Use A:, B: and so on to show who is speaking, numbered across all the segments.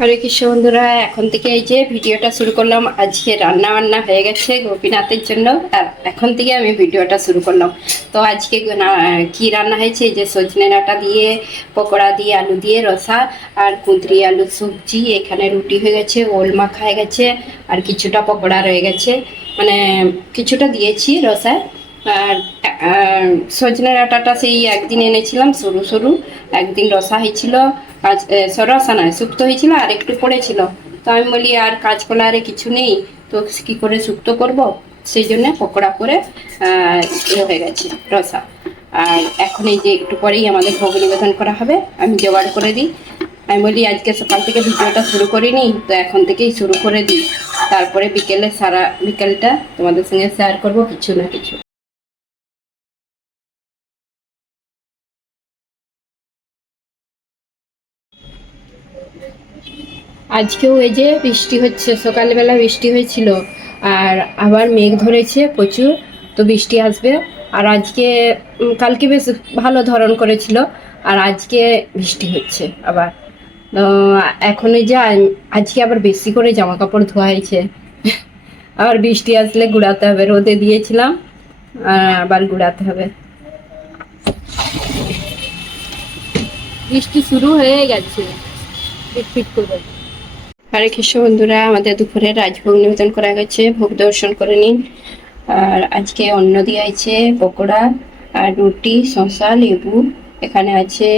A: হরে কৃষ্ণ বন্ধুরা, এখন থেকে এই যে ভিডিওটা শুরু করলাম, আজকে রান্না বান্না হয়ে গেছে গোপীনাথের জন্য, আর এখন থেকে আমি ভিডিওটা শুরু করলাম। তো আজকে কি রান্না হয়েছে? যে সজনে ডাঁটা দিয়ে, পকোড়া দিয়ে, আলু দিয়ে রসা, আর কুঁদরি আলু সবজি, এখানে রুটি হয়ে গেছে, ওল মাখা হয়ে গেছে, আর কিছুটা পকোড়া রয়ে গেছে। মানে কিছুটা দিয়েছি রসায় আর সজনে ডাঁটাটা সেই একদিন এনেছিলাম, সরু সরু, একদিন রসা হয়েছিল আজ এ, স- রসা নয় শুক্তো হয়েছিল আর একটু পড়েছিল। তো আমি বলি আর কাজ কলা আরে কিছু নেই তো কি করে শুক্তো করব? সেই জন্য পকোড়া করে ইয়ে হয়ে গেছে রসা। আর এখন এই যে একটু পরেই আমাদের ভোগ নিবেদন করা হবে আমি জোগাড় করে দিই। আমি বলি আজকে সকাল থেকে ভিডিওটা শুরু করিনি তো এখন থেকেই শুরু করে দিই। তারপরে বিকেলে সারা বিকেলটা তোমাদের সঙ্গে শেয়ার করব কিছু না কিছু। আজকেও এই যে বৃষ্টি হচ্ছে, সকালবেলা বৃষ্টি হয়েছিল, আর আবার মেঘ ধরেছে প্রচুর, তো বৃষ্টি আসবে। আর আজকে কালকে বেশ ভালো ধরন করেছিল, আর আজকে বৃষ্টি হচ্ছে আবার। এখন যে আজকে আবার বেশি করে জামা কাপড় ধোয়া হয়েছে। আবার বৃষ্টি আসলে গুড়াতে হবে, রোদে দিয়েছিলাম আবার গুড়াতে হবে। বৃষ্টি শুরু হয়ে গেছে ফিট করে। হরে কৃষ্ণ বন্ধুরা, আমাদের দুপুরে রাজভোগ নিবেদন করা গেছে ভোগ দর্শন করে নিন। আর আজকে অন্ন দিয়ে আছে পকোড়া আর রুটি, শসা, লেবু। এখানে আছে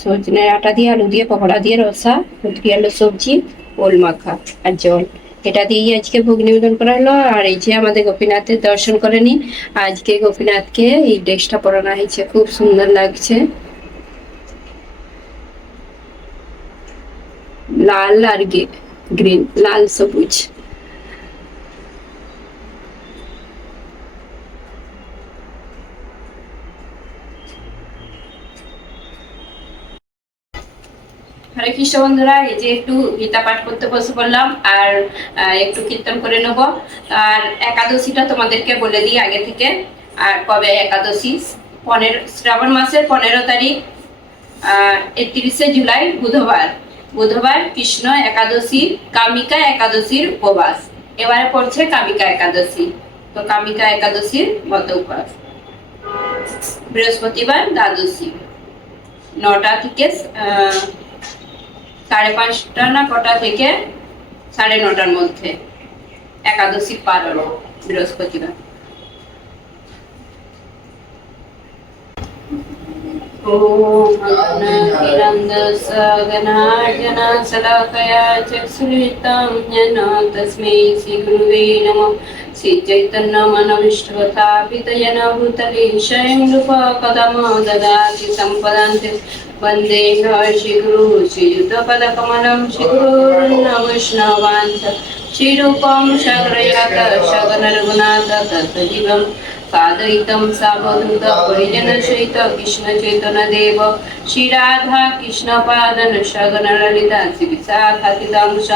A: সজনে আটা দিয়ে আলু দিয়ে, পকোড়া দিয়ে রসা কুদরি আলু সবজি, ওল মাখা আর জল। এটা দিয়েই আজকে ভোগ নিবেদন করা হলো। আর এই যে আমাদের গোপীনাথের দর্শন করে নিন। আজকে গোপীনাথকে এই ড্রেসটা পরানো হয়েছে, খুব সুন্দর লাগছে। লাল আর গ্রিন লাল সবুজ হরে কৃষ্ণ বন্ধুরা, এই যে একটু গীতা পাঠ করতে বসে পড়লাম আর একটু কীর্তন করে নেব। আর একাদশীটা তোমাদেরকে বলে দিই আগে থেকে। আর কবে একাদশী? পনেরো শ্রাবণ মাসের পনেরো তারিখ একত্রিশে জুলাই, বুধবার। বুধবার কৃষ্ণ একাদশী, কামিকা একাদশীর উপবাস। এবারে পড়ছে কামিকা একাদশী। তো কামিকা একাদশীর মত উপবাস। বৃহস্পতিবার দ্বাদশী। নটা থেকে সাড়ে পাঁচটা না কটা থেকে সাড়ে নটার মধ্যে একাদশী পালন বৃহস্পতিবার। ॐ गणार्जना सलाकया चक्षुरितं येन तस्मै श्रीगुरुवे नमः श्रीचैतन्यमनविष्टवतापितयन भूतले स्वयं रूप कदम ददाति सम्पदन्ति वन्दे श्रीगुरु श्रीयुतपदकमलं সাদৈতম সাবধূত পরিজন সহিত কৃষ্ণ চৈতন্য দেব। শ্রী রাধা কৃষ্ণ পাদন সগন ললিতা শ্রী বিশাখাতিদাংশ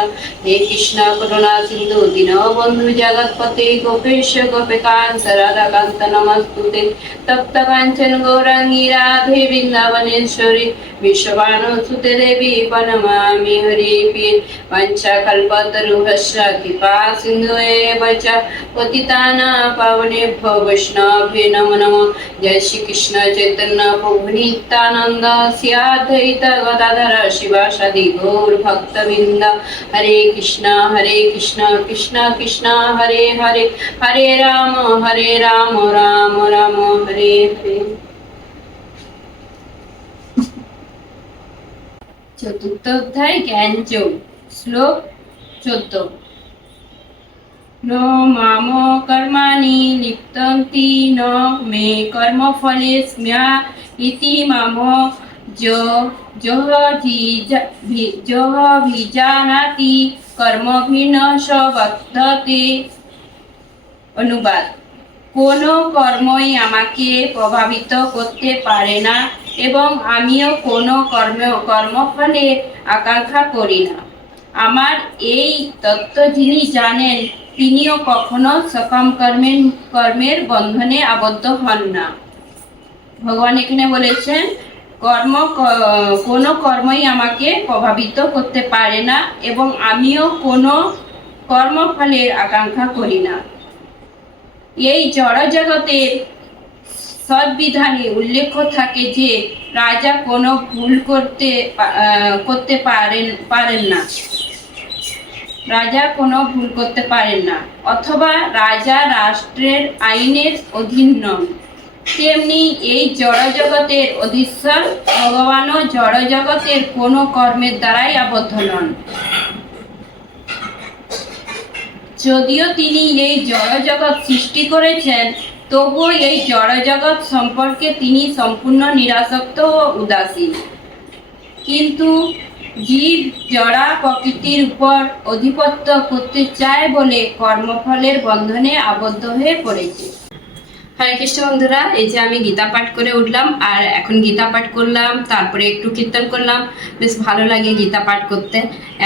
A: হে কৃষ্ণ করুণা সিন্ধু, দীনবন্ধু জগৎপতি গোপেশ গোপিকান্ত, রাধাকান্ত নমস্তুতে। তপ্ত কাঞ্চন গৌরাঙ্গী রাধে বৃন্দাবনেশ্বরী। विश्ववानुसुते देवी वनमामि हरिपि वञ्चाकल्पतरुहस्य कृपा सिन्धु एव च पतिताना पावनेभ्यो वैष्णवे नमो नमः। जय श्रीकृष्ण चैतन्य प्रभु स्याद्वैत गदाधर शिवासादि गौर हरे कृष्ण हरे कृष्ण कृष्ण कृष्ण हरे हरे। हरे राम हरे राम राम राम हरे हरे। চতুর্থ অধ্যায়, জ্ঞান যোগ, শ্লোক চোদ্দ। ন মাম কর্মাণি লিপ্তন্তি ন মে কর্মফলে স্ম্যা ইতি মাম য- যহ ভিজা- ভি- যহ ভিজানাতি কর্মভিন্ন সবদ্ধতে অনুবাদ কোনো কর্মই আমাকে প্রভাবিত করতে পারে না। এবং আমিও কোনো কর্ম কর্মফলের আকাঙ্ক্ষা করি না। আমার এই তত্ত্ব যিনি জানেন, তিনিও কখনো সকাম কর্মের কর্মের বন্ধনে আবদ্ধ হন না। ভগবান এখানে বলেছেন, কর্ম কোনো কর্মই আমাকে প্রভাবিত করতে পারে না এবং আমিও কোনো কর্মফলের আকাঙ্ক্ষা করি না। এই জড়জগতের সদ্বিধানে উল্লেখ থাকে যে, রাজা কোনো ভুল করতে করতে পারেন পারেন না। রাজা কোনো ভুল করতে পারেন না। অথবা রাজা রাষ্ট্রের আইনের অধীন নন। তেমনি এই জড়জগতের অধীশ্বর ভগবানও জড়জগতের কোনো কর্মের দ্বারাই আবদ্ধ নন। যদিও তিনি এই জড়জগৎ সৃষ্টি করেছেন তবুও এই জড়জগৎ সম্পর্কে তিনি সম্পূর্ণ নিরাসক্ত ও উদাসীন। কিন্তু জীব জড়া প্রকৃতির উপর অধিপত্য করতে চায় বলে কর্মফলের বন্ধনে আবদ্ধ হয়ে পড়েছে। হরে কৃষ্ণ বন্ধুরা, এই যে আমি গীতা পাঠ করে উঠলাম, আর এখন গীতা পাঠ করলাম, তারপরে একটু কীর্তন করলাম। বেশ ভালো লাগে গীতা পাঠ করতে,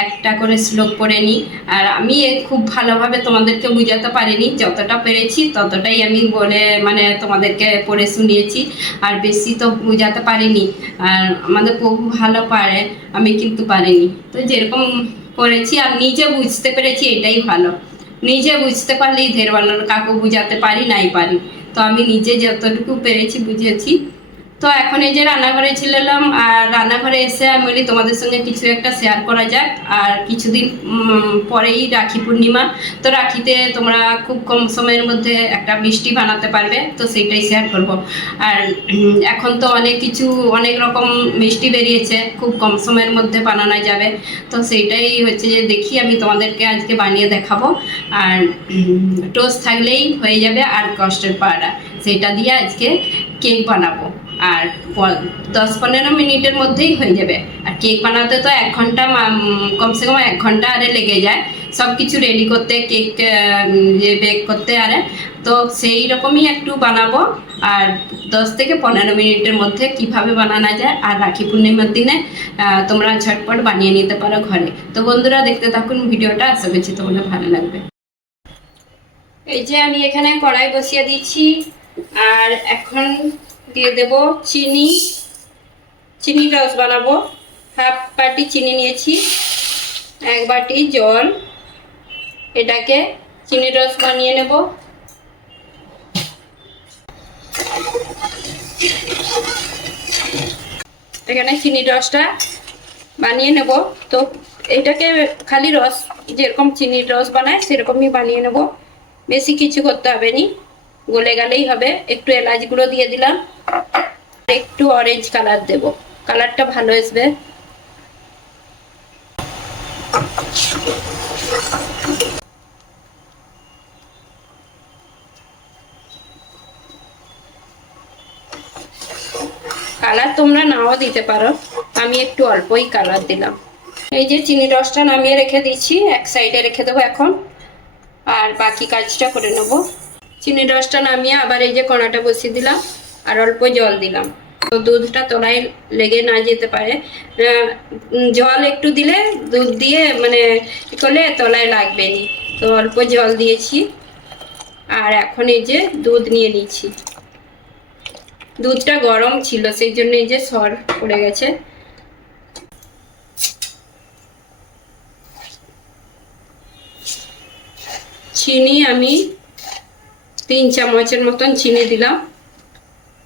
A: একটা করে শ্লোক পড়ে নিই আর আমি খুব ভালোভাবে তোমাদেরকে বুঝাতে পারিনি, যতটা পেরেছি ততটাই আমি বলে মানে তোমাদেরকে পড়ে শুনিয়েছি, আর বেশি তো বুঝাতে পারিনি। আর আমাদের প্রভু ভালো পারে, আমি কিন্তু পারিনি। তো যেরকম করেছি আর নিজে বুঝতে পেরেছি, এটাই ভালো। নিজে বুঝতে পারলেই ধের ভালো কাকু বুঝাতে পারি, নাই পারি। তো আমি নিজে যতটুকু পেরেছি বুঝেছি। তো এখন এই যে রান্নাঘরে ছিলাম আর রান্নাঘরে এসে আমি বলি তোমাদের সঙ্গে কিছু একটা শেয়ার করা যাক। আর কিছুদিন পরেই রাখি পূর্ণিমা। তো রাখিতে তোমরা খুব কম সময়ের মধ্যে একটা মিষ্টি বানাতে পারবে, তো সেইটাই শেয়ার করব। আর এখন তো অনেক কিছু, অনেক রকম মিষ্টি বেরিয়েছে, খুব কম সময়ের মধ্যে বানানো যাবে। তো সেইটাই হচ্ছে যে দেখি আমি তোমাদেরকে আজকে বানিয়ে দেখাবো। আর টোস্ট থাকলেই হয়ে যাবে আর কষ্টের পাড়া সেটা দিয়ে আজকে কেক বানাবো। আর দশ পনেরো মিনিটের মধ্যেই হয়ে যাবে। আর কেক বানাতে তো এক ঘণ্টা কমসে কম এক ঘণ্টা আরে লেগে যায়। সব কিছু রেডি করতে, কেক বেক করতে আরে। তো সেই রকমই একটু বানাবো। আর দশ থেকে পনেরো মিনিটের মধ্যে কীভাবে বানানো যায়। আর রাখি পূর্ণিমার দিনে তোমরা ঝটপট বানিয়ে নিতে পারো ঘরে। তো বন্ধুরা, দেখতে থাকুন ভিডিওটা। আশা করছি তোমাদের ভালো লাগবে। এই যে আমি এখানে কড়াই বসিয়ে দিচ্ছি। আর এখন দিয়ে দেব চিনি। চিনি রস বানাবো। হাফ বাটি চিনি নিয়েছি। এক বাটি জল। এটাকে চিনি রস বানিয়ে নেব। এখানে চিনি রসটা বানিয়ে নেব। তো এটাকে খালি রস, যেরকম চিনির রস বানায়, সেরকমই বানিয়ে নেব। বেশি কিছু করতে হবে নি। গলে গেলেই হবে। একটু এলাচ গুঁড়ো দিয়ে দিলাম। একটু অরেঞ্জ কালার দেব। কালারটা ভালো আসবে। কালার তোমরা নাও দিতে পারো। আমি একটু অল্পই কালার দিলাম। এই যে চিনি রসটা নামিয়ে রেখে দিচ্ছি এক সাইডে রেখে দেবো এখন। আর বাকি কাজটা করে নেব। চিনি রসটা নামিয়ে আবার এই যে কড়াটা বসিয়ে দিলাম, আর অল্প জল দিলাম। দুধটা তলায় লেগে না যেতে পারে। জল একটু দিলে দুধ দিয়ে মানে করলে তলায় লাগবে নি তো অল্প জল দিয়েছি, আর এখন এই যে দুধ নিয়ে নিচ্ছি। দুধটা গরম ছিল, সেই জন্য এই যে সর পড়ে গেছে। চিনি আমি তিন চামচের মতন চিনি দিলাম।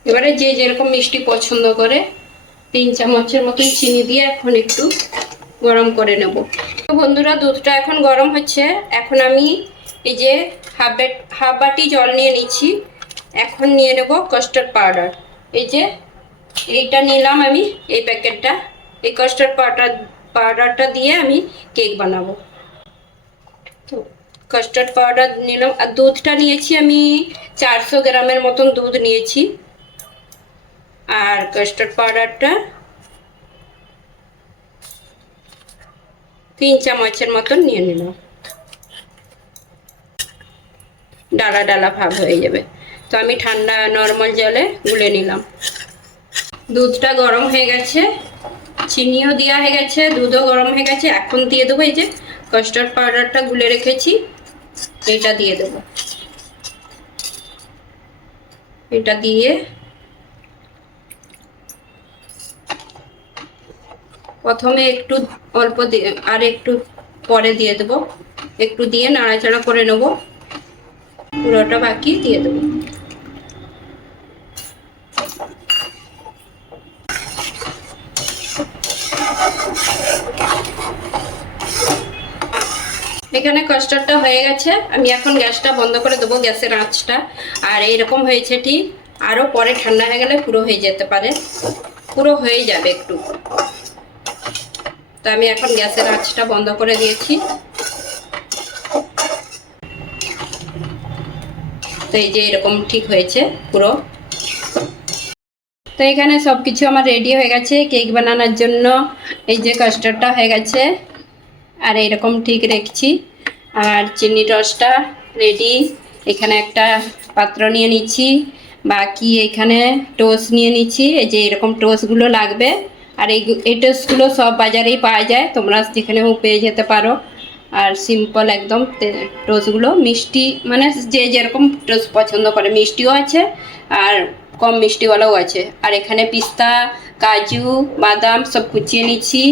A: এবারে যে যেরকম মিষ্টি পছন্দ করে, তিন চামচের মতন চিনি দিয়ে এখন একটু গরম করে নেব। তো বন্ধুরা, দুধটা এখন গরম হচ্ছে। এখন আমি এই যে হাফ হাফ বাটি জল নিয়ে নিচ্ছি। এখন নিয়ে নেব কাস্টার্ড পাউডার এই যে এইটা নিলাম আমি, এই প্যাকেটটা এই কাস্টার্ড পাউডার পাউডারটা দিয়ে আমি কেক বানাবো। কাস্টার্ড পাউডার নিলাম। আর দুধটা নিয়েছি আমি চারশো গ্রামের মতন দুধ নিয়েছি। আর কাস্টার্ড পাউডারটা তিন চামচের মতন নিয়ে নিলাম। ডালা ডালা ভাব হয়ে যাবে। তো আমি ঠান্ডা নর্মাল জলে গুলে নিলাম। দুধটা গরম হয়ে গেছে। চিনিও দেওয়া হয়ে গেছে, দুধও গরম হয়ে গেছে। এখন দিয়ে দেবো এই যে কাস্টার্ড পাউডারটা গুলে রেখেছি। এটা দিয়ে দেব। এটা দিয়ে প্রথমে একটু অল্প আর একটু পরে দিয়ে দেবো। একটু দিয়ে নাড়াচাড়া করে নেব। পুরোটা বাকি দিয়ে দেবো। এখানে কাস্টার্ডটা হয়ে গেছে। আমি এখন গ্যাসটা বন্ধ করে দেবো, গ্যাসের আঁচটা। আর এইরকম হয়েছে ঠিক আরও পরে ঠান্ডা হয়ে গেলে পুরো হয়ে যেতে পারে। পুরো হয়ে যাবে একটু। তো আমি এখন গ্যাসের আঁচটা বন্ধ করে দিয়েছি। তো এই যে এরকম ঠিক হয়েছে পুরো। তো এখানে সব কিছু আমার রেডি হয়ে গেছে কেক বানানোর জন্য। এই যে কাস্টার্ডটা হয়ে গেছে। আর এরকম ঠিক রেখেছি। আর চিনি রসটা রেডি এখানে একটা পাত্র নিয়ে নিচ্ছি। বাকি এখানে টোস নিয়ে নিচ্ছি। এই যে এরকম টোসগুলো লাগবে। আর এই এই টোসগুলো সব বাজারেই পাওয়া যায়। তোমরা যেখানেও পেয়ে যেতে পারো। আর সিম্পল একদম টোসগুলো মিষ্টি মানে যে যেরকম টোস পছন্দ করে। মিষ্টিও আছে আর কম মিষ্টিওয়ালাও আছে। আর এখানে পিস্তা, কাজু, বাদাম সব কুচিয়ে নিচ্ছি।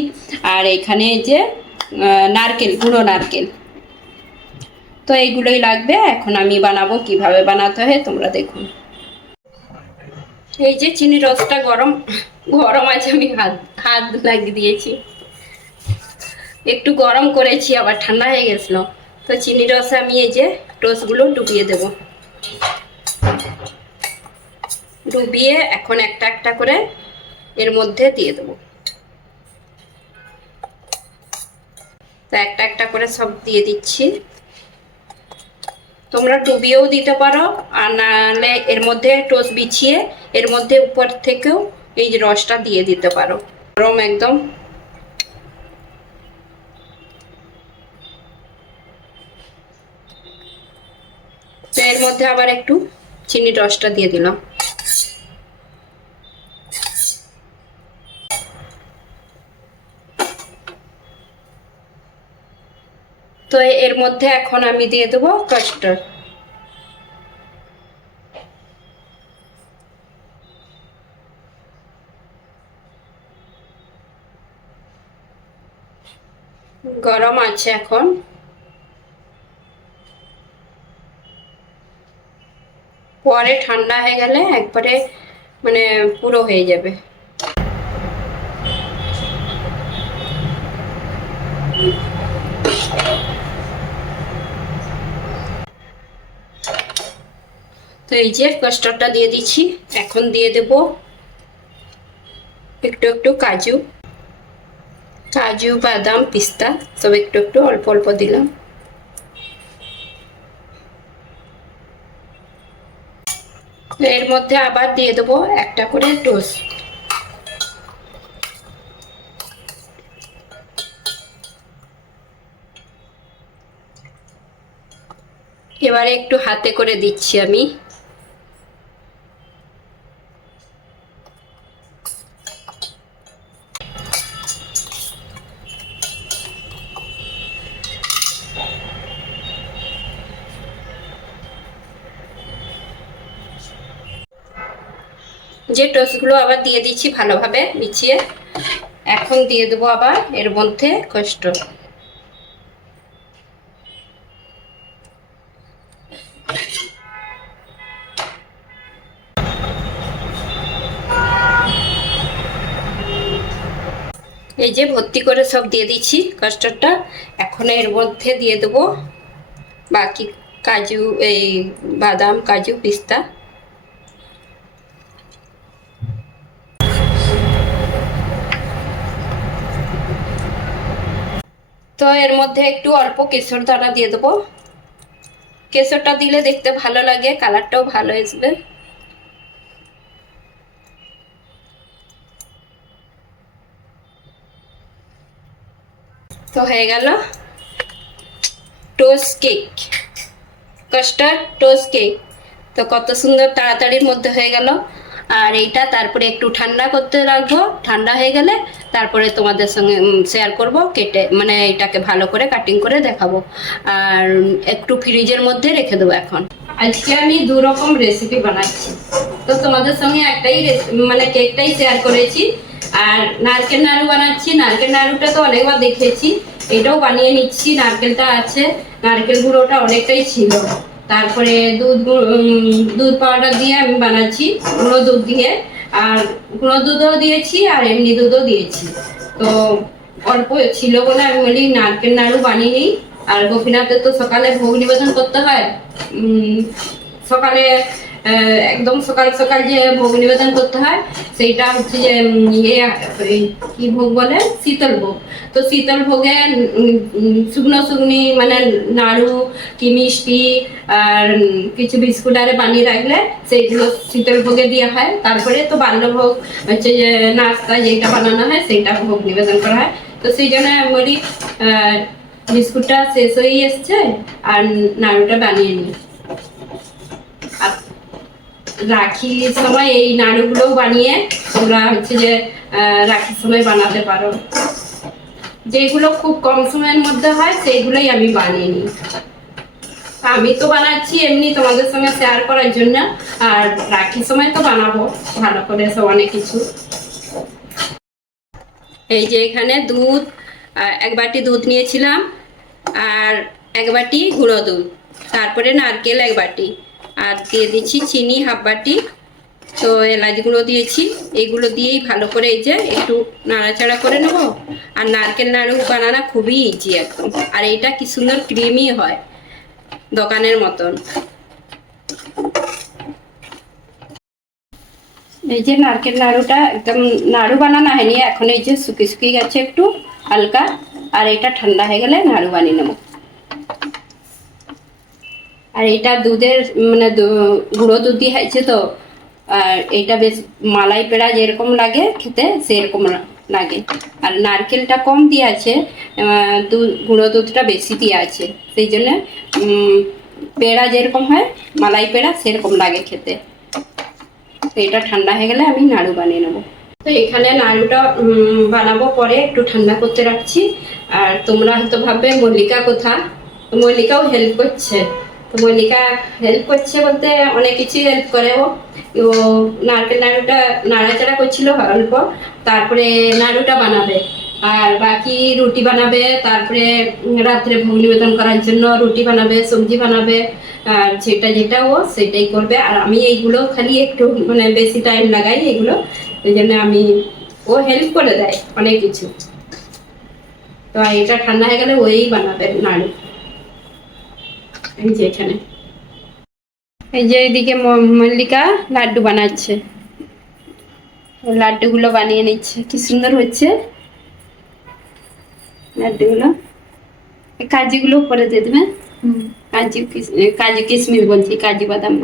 A: আর এখানে যে নারকেল, গুঁড়ো নারকেল। তো এইগুলোই লাগবে, এখন আমি বানাবো, কীভাবে বানাতে হয় তোমরা দেখুন। এই যে চিনি রসটা গরম গরম আছে, আমি হাত হাত লাগিয়ে দিয়েছি। একটু গরম করেছি, আবার ঠান্ডা হয়ে গেছিল। তো চিনি রসে আমি এই যে টোস্টগুলো ডুবিয়ে দেব। ডুবিয়ে এখন একটা একটা করে এর মধ্যে দিয়ে দেবো। তো একটা একটা করে সব দিয়ে দিচ্ছি। তোমরা ডুবিয়েও দিতে পারো, আর নাহলে এর মধ্যে টোস্ট বিছিয়ে এর মধ্যে উপর থেকেও এই রসটা দিয়ে দিতে পারো। গরম একদম। এর মধ্যে আবার একটু চিনি রসটা দিয়ে দিলাম। তো এর মধ্যে এখন আমি দিয়ে দেবো কাস্টার্ড। গরম আছে এখন। পরে ঠান্ডা হয়ে গেলে একবারে মানে পুরো হয়ে যাবে। এই যে কাস্টার্ডটা দিয়ে দিচ্ছি, এখন দিয়ে দেব একটু একটু কাজু। কাজু, বাদাম, পিস্তা, সব একটু একটু অল্প অল্প দিলাম। এর মধ্যে আবার দিয়ে দেবো একটা করে টোস্ট। এবারে একটু হাতে করে দিচ্ছি আমি। যে টোস্টগুলো আবার দিয়ে দিচ্ছি ভালোভাবে মিছিয়ে এখন দিয়ে দেবো আবার এর মধ্যে কষ্ট এই যে ভর্তি করে সব দিয়ে দিচ্ছি কাস্টার্ডটা এখন এর মধ্যে দিয়ে দেবো বাকি কাজু, এই বাদাম, কাজু, পিস্তা। তো এর মধ্যে একটু অল্প কেশর দানা দিয়ে দেবো। কেশরটা দিলে দেখতে ভালো লাগে, কালারটাও ভালো আসবে। তো হয়ে গেল। Toast cake, custard toast cake. তো কত সুন্দর তাড়াতাড়ির মধ্যে হয়ে গেল। আর এইটা তারপরে একটু ঠান্ডা করতে রাখব। ঠান্ডা হয়ে গেলে তারপরে তোমাদের সঙ্গে শেয়ার করব, কেটে মানে এটাকে ভালো করে কাটিং করে দেখাবো। আর একটু ফ্রিজের মধ্যে রেখে দেবো এখন। আজকে আমি দু রকম রেসিপি বানাচ্ছি। তো তোমাদের সঙ্গে একটাই মানে কেকটাই শেয়ার করেছি। আর নারকেল নাড়ু বানাচ্ছি। নারকেল নাড়ুটা তো অনেকবার দেখেছি। এটাও বানিয়ে নিচ্ছি। নারকেলটা আছে। নারকেল গুঁড়োটা অনেকটাই ছিল। তারপরে দুধ দুধ পাউডার দিয়ে আমি বানাচ্ছি। গুঁড়ো দুধ দিয়ে। আর গুঁড়ো দুধও দিয়েছি আর এমনি দুধও দিয়েছি। তো অল্প ছিল বলে আমি বলি, নারকেল নাড়ু বানিয়ে নিই। আর গোপীনাথের তো সকালে ভোগ নিবেদন করতে হয়। সকালে একদম সকাল সকাল যে ভোগ নিবেদন করতে হয়, সেইটা হচ্ছে যে ইয়ে কি ভোগ বলে? শীতল ভোগ। তো শীতল ভোগে শুকনো শুকনি মানে নাড়ু, কি মিষ্টি, আর কিছু বিস্কুট আরে বানিয়ে রাখলে সেইগুলো শীতল ভোগে দেওয়া হয়। তারপরে তো বাল্যভোগ হচ্ছে যে, নাস্তা যেটা বানানো হয়, সেইটা ভোগ নিবেদন করা হয়। তো সেই জন্য বলি বিস্কুটটা শেষ হয়ে এসছে, আর নাড়ুটা বানিয়ে আর রাখির সময় এই নাড়ুগুলো বানিয়ে তোমরা হচ্ছে যে রাখির সময় বানাতে পারো। যেগুলো খুব কম সময়ের মধ্যে হয়, সেইগুলোই আমি বানিয়ে নিই। আমি তো বানাচ্ছি, এমনি তোমাদের সঙ্গে শেয়ার করার জন্য। আর রাখির সময় তো বানাবো, ভালো করে সব অনেক কিছু। এই যে এখানে দুধ এক বাটি দুধ নিয়েছিলাম, আর এক বাটি গুঁড়ো দুধ, তারপরে নারকেল এক বাটি। আর দিয়ে দিচ্ছি চিনি হাফ বাটি। তো এলাচ গুঁড়ো দিয়েছি এইগুলো দিয়েই ভালো করে এই যে একটু নাড়াচাড়া করে নেব। আর নারকেল নাড়ু বানানো খুবই ইজি একদম। আর এইটা কি সুন্দর ক্রিমি হয়, দোকানের মতন। এই যে নারকেল নাড়ুটা একদম নাড়ু বানানো হয়নি, এখন এই যে শুকিয়ে শুকিয়ে গেছে একটু হালকা। আর এটা ঠান্ডা হয়ে গেলে নাড়ু বানিয়ে নেব। আর এটা দুধের মানে গুঁড়ো দুধ দিয়ে হয়েছে তো। আর এটা বেশ মালাই পেড়া যেরকম লাগে খেতে, সেরকম লাগে। আর নারকেলটা কম দিয়ে আছে দুধ গুঁড়ো দুধটা বেশি দিয়ে আছে সেই জন্য পেড়া যেরকম হয়, মালাই পেড়া সেরকম লাগে খেতে। তো এটা ঠান্ডা হয়ে গেলে আমি নাড়ু বানিয়ে নেব। তো এখানে নাড়ুটা বানাবো পরে, একটু ঠান্ডা করতে রাখছি। আর তোমরা হয়তো ভাববে, মল্লিকা কোথা? মল্লিকাও হেল্প করছে। মল্লিকা হেল্প করছে বলতে অনেক কিছুই হেল্প করে ও। ও নারকেল নাড়ুটা নাড়াচাড়া করছিল অল্প, তারপরে নাড়ুটা বানাবে। আর বাকি রুটি বানাবে, তারপরে রাত্রে ভোগ নিবেদন করার জন্য রুটি বানাবে, সবজি বানাবে। আর যেটা যেটা ও সেটাই করবে। আর আমি এইগুলো খালি একটু মানে বেশি টাইম লাগাই এগুলো এই জন্য আমি, ও হেল্প করে দেয় অনেক কিছু। তো এটা ঠান্ডা হয়ে গেলে ওই বানাবে নাড়ু। এই যে এখানে। এই যে এইদিকে মল্লিকা লাড্ডু বানাচ্ছে। লাড্ডুগুলো বানিয়ে নিচ্ছে। কি সুন্দর হচ্ছে। লাড্ডুগুলো। কাজুগুলো করে দিয়ে দেবে। কাজু কাজু কিশমিশ বলছি কাজু বাদাম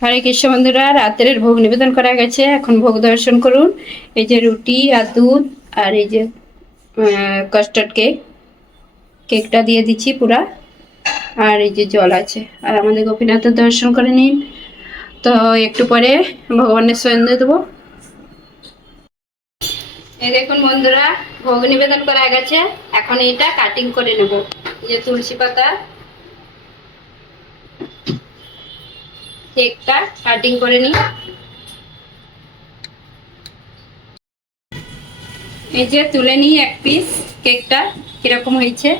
A: হরে কৃষ্ণ বন্ধুরা রাত্রের ভোগ নিবেদন করা গেছে। এখন ভোগ দর্শন করুন। এই যে রুটি আর দুধ আর এই যে কাস্টার্ড কেক কেকটা দিয়ে দিচ্ছি পুরা। আর এই যে জল আছে। আর আমাদের গোপীনাথের দর্শন করে নিন। তো একটু পরে ভগবানের সন্ধ্যে দেবো। এই দেখুন বন্ধুরা, ভোগ নিবেদন করা গেছে। এখন এটা কাটিং করে নেব। যে তুলসী পাতা। কেকটা কাটিং করে নিই। এই যে তুলে নিই এক পিস কেকটা কীরকম হয়েছে?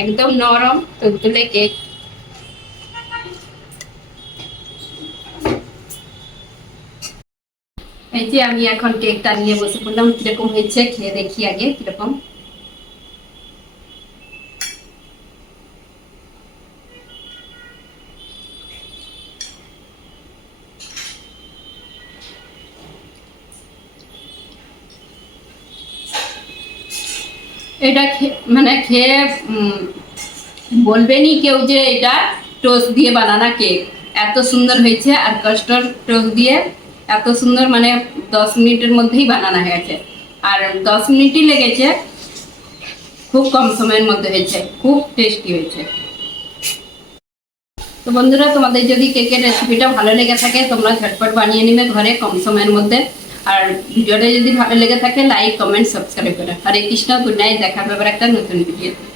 A: একদম নরম তুলতুলে কেক এই যে আমি এখন কেকটা নিয়ে বসে পড়লাম, কীরকম হয়েছে খেয়ে দেখি আগে, কীরকম? এটা খে- মানে খেয়ে উম, বলবেনই কেউ যে এটা টোস্ট দিয়ে বানানা কেক। এত সুন্দর হয়েছে আর কাস্টার্ড টোস্ট দিয়ে এত সুন্দর মানে দশ মিনিটের মধ্যেই বানানো হয়ে গেছে। আর দশ মিনিটই লেগেছে খুব কম সময়ের মধ্যে হয়েছে খুব টেস্টি হয়েছে। তো বন্ধুরা তোমাদের যদি কেকের রেসিপিটা ভালো লেগে থাকে তোমরা ঝটপট বানিয়ে নেবে ঘরে কম সময়ের মধ্যে। আর ভিডিওটা যদি ভালো লেগে থাকে লাইক কমেন্ট সাবস্ক্রাইব করে হরে কৃষ্ণ গুড নাইট দেখা আবার একটা নতুন ভিডিও